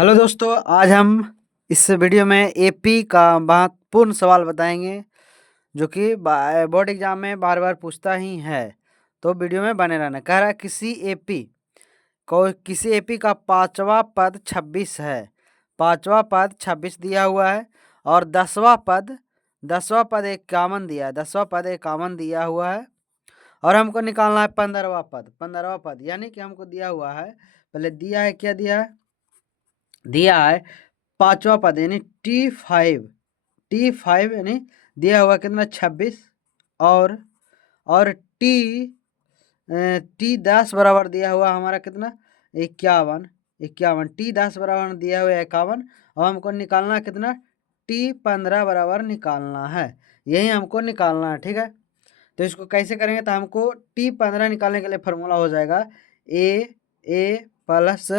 Hello दोस्तों, आज हम इस वीडियो में एपी का महत्वपूर्ण सवाल बताएंगे जो कि बोर्ड एग्जाम में बार बार पूछता ही है। तो वीडियो में बने रहना। कह रहा है किसी एपी का पांचवा पद 26 है। पांचवा पद 26 दिया हुआ है और दसवां पद 51 दिया है। दसवां पद 51 दिया हुआ है और हमको निकालना है 15वां पद यानी कि हमको दिया हुआ है। पहले दिया है, क्या दिया है पांचवा पद यानी टी फाइव यानी दिया हुआ कितना 26 और टी टी 10 बराबर दिया हुआ हमारा कितना 51 टी 10 बराबर दिया हुआ 51 और हमको निकालना कितना टी 15 बराबर निकालना है। यही हमको निकालना है, ठीक है। तो इसको कैसे करेंगे, तो हमको टी 15 निकालने के लिए फॉर्मूला हो जाएगा ए प्लस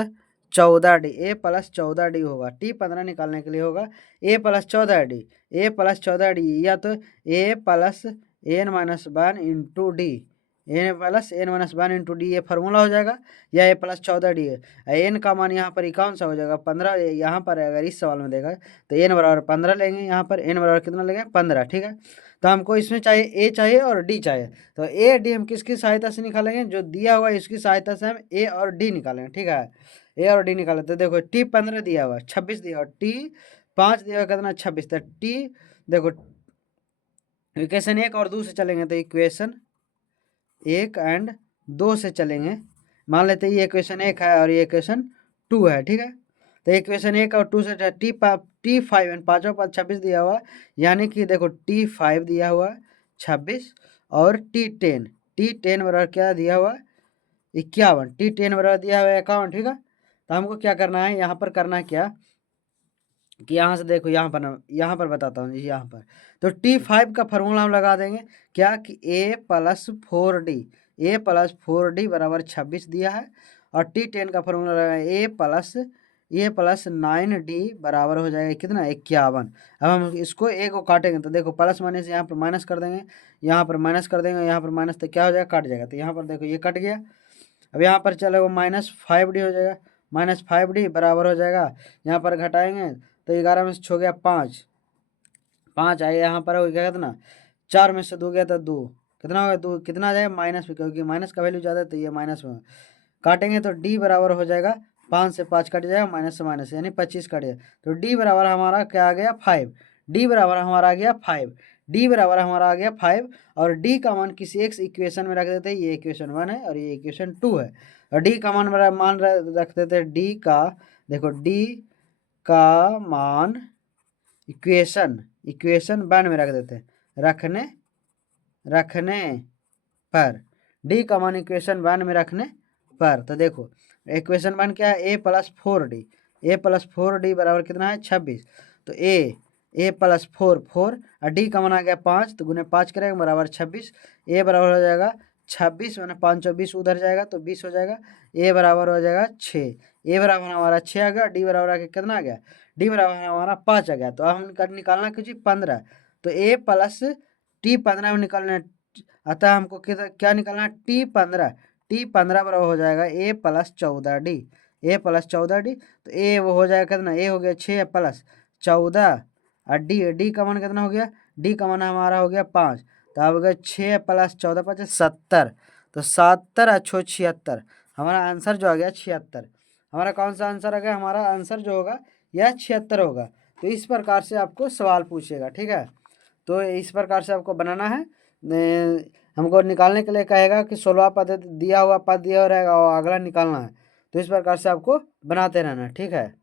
14D होगा। टी 15 निकालने के लिए होगा ए प्लस 14D या तो a plus n minus one into d ये फार्मूला हो जाएगा, या ए प्लस 14D है। एन का मान यहाँ पर कौन सा हो जाएगा 15। यहाँ पर अगर इस सवाल में देगा तो एन बराबर 15 लेंगे, यहाँ पर एन बराबर कितना लेंगे 15, ठीक है। तो हमको इसमें चाहिए ए चाहिए और डी चाहिए। तो ए डी हम किसकी सहायता से निकालेंगे, जो दिया हुआ है इसकी सहायता से हम ए और डी निकालेंगे, ठीक है। ए और डी निकाले तो देखो टी 15 दिया हुआ 26 दिया हुआ, टी 5 दिया हुआ कितना 26। तो टी देखो इक्वेशन 1 और 2 से चलेंगे तो इक्वेशन 1 एंड 2 से चलेंगे। मान लेते हैं ये इक्वेशन 1 है और ये इक्वेशन 2 है, ठीक है। तो इक्वेशन 1 और 2 से टी 5 एंड पाँचवा पद 26 दिया हुआ, यानी कि देखो टी 5 दिया हुआ 26 और टी 10 बराबर क्या दिया हुआ 51, टी 10 बराबर दिया हुआ 51, ठीक है। तो हमको क्या करना है, यहाँ पर करना है क्या कि यहाँ से देखो यहाँ पर बताता हूँ यहाँ पर। तो T5 का फार्मूला हम लगा देंगे क्या कि ए प्लस फोर डी बराबर 26 दिया है और T10 का फार्मूला लगा ए प्लस 9D बराबर हो जाएगा कितना 51। अब हम इसको ए को काटेंगे तो देखो प्लस माइनस यहाँ पर माइनस कर देंगे, यहाँ पर माइनस कर देंगे, यहाँ पर माइनस, तो क्या हो जाएगा कट जाएगा। तो यहाँ पर देखो ये कट गया। अब यहाँ पर चलो -5D हो जाएगा, -5D बराबर हो जाएगा। यहाँ पर घटाएंगे तो 11 में से छो गया 5 आएगा। यहाँ पर हो गया कितना 4 में से 2 गया तो 2, कितना होगा 2, कितना आ जाएगा माइनस में, क्योंकि माइनस का वैल्यू ज़्यादा है तो ये माइनस में काटेंगे तो डी बराबर हो जाएगा 5 से 5 कट जाएगा, माइनस से माइनस यानी 25 कट जाएगा। तो डी बराबर हमारा क्या आ गया 5, डी बराबर हमारा आ गया 5, डी बराबर हमारा आ गया 5 और डी का मान किसी एक इक्वेशन में रख देते हैं। ये इक्वेशन 1 है और ये इक्वेशन 2 है और डी का मान रख देते हैं। डी का देखो डी का मान इक्वेशन 1 में रख देते हैं, रखने पर डी का मान इक्वेशन 1 में रखने पर। तो देखो इक्वेशन 1 क्या है ए प्लस फोर डी बराबर कितना है 26। तो ए प्लस 4 और डी का मान आ गया 5, तो गुने 5 करेंगे बराबर 26। ए बराबर हो जाएगा 26 मैंने 5 और 20 उधर जाएगा तो 20 हो जाएगा। ए बराबर हो जाएगा 6, ए बराबर हमारा 6 आ गया। डी बराबर आ गया कितना आ गया, डी बराबर हमारा 5 आ गया। तो अब हम निकालना कुछ 15, तो ए प्लस टी 15 में निकालना, अतः हमको क्या निकालना टी 15 बराबर हो जाएगा ए प्लस 14D। तो ए वो हो जाएगा कितना, ए हो गया 6 प्लस 14 और डी का मान कितना हो गया, डी का मान हमारा हो गया 5। तो अब गया 6 प्लस 14 5 70, तो 70 अच्छो 76, हमारा आंसर जो आ गया 76। हमारा कौन सा आंसर आ गया, हमारा आंसर जो होगा यह 76 होगा। तो इस प्रकार से आपको सवाल पूछेगा, ठीक है। तो इस प्रकार से आपको बनाना है। हमको निकालने के लिए कहेगा कि 16वां पद दिया हुआ रहेगा और अगला निकालना है। तो इस प्रकार से आपको बनाते रहना है, ठीक है।